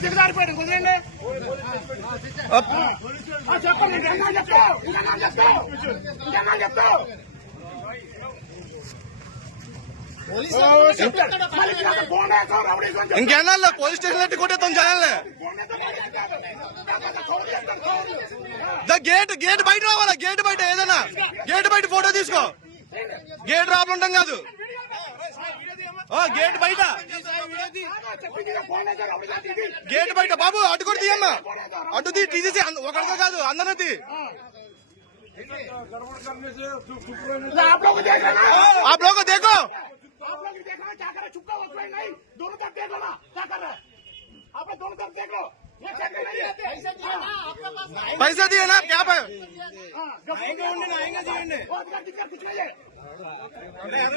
ఇంకేనా police station ఎట్టి కొట్టేస్తాం జనాలే గేట్ గేట్ బయట రావాలా గేట్ బయట ఏదైనా గేట్ బయట ఫోటో తీసుకో గేట్ రాబడి కాదు గేట్ బయట చెప్పింది ఫోన్ వేస్తావు రౌడీ గారు ఇది గేట్ బయట బాబు అటు కూడా తీయమ్మా అటు తీ తీసేసి ఒకరితో కాదు అందరూ తీ आप लोग देख रहे हैं ఆ బ్లోక్ దేకో आप लोग देख रहे हैं क्या कर रहे चुपका वक्त नहीं दोनों तरफ देख लो ना क्या कर रहे हैं आप लोग दोनों तरफ देख लो पैसे दिए ना क्या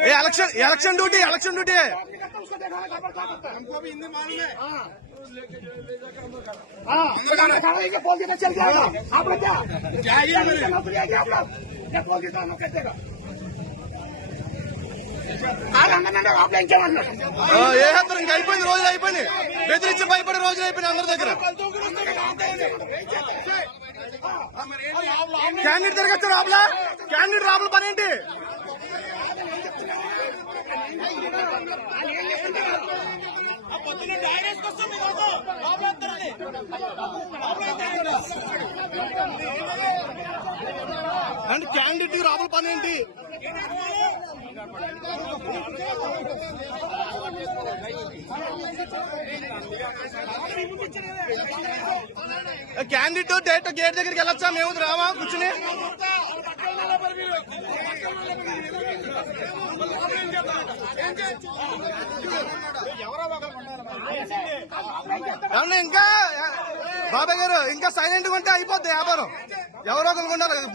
ये election election duty election duty है हमको भी हिंदी मालूम है चल जाएगा आप लोग क्या क्या आप लोग అందరినంటే ఇంకా అయిపోయింది రోజులు అయిపోయినాయి బెదిరించి భయపడే రోజులు అయిపోయినాయి అందరి దగ్గర క్యాండిడేట్ తిరగచ్చు రాబులా క్యాండిడేట్ రాబుల పని ఏంటి పొద్దున్న డైరెక్ట్ వస్తుంది అండ్ క్యాండిడేట్ రాహుల్ పని ఏంటి క్యాండిడేట్ డైరెక్ట్ గేట్ దగ్గరికి వెళ్ళొచ్చా మేము రావా కూర్చుని ఏం ఏమన్నా ఇంకా బాబాయ్ గారు ఇంకా సైలెంట్ గా ఉంటే అయిపోద్ది వ్యాపారం ఎవరో ఒకరు ఉండాలి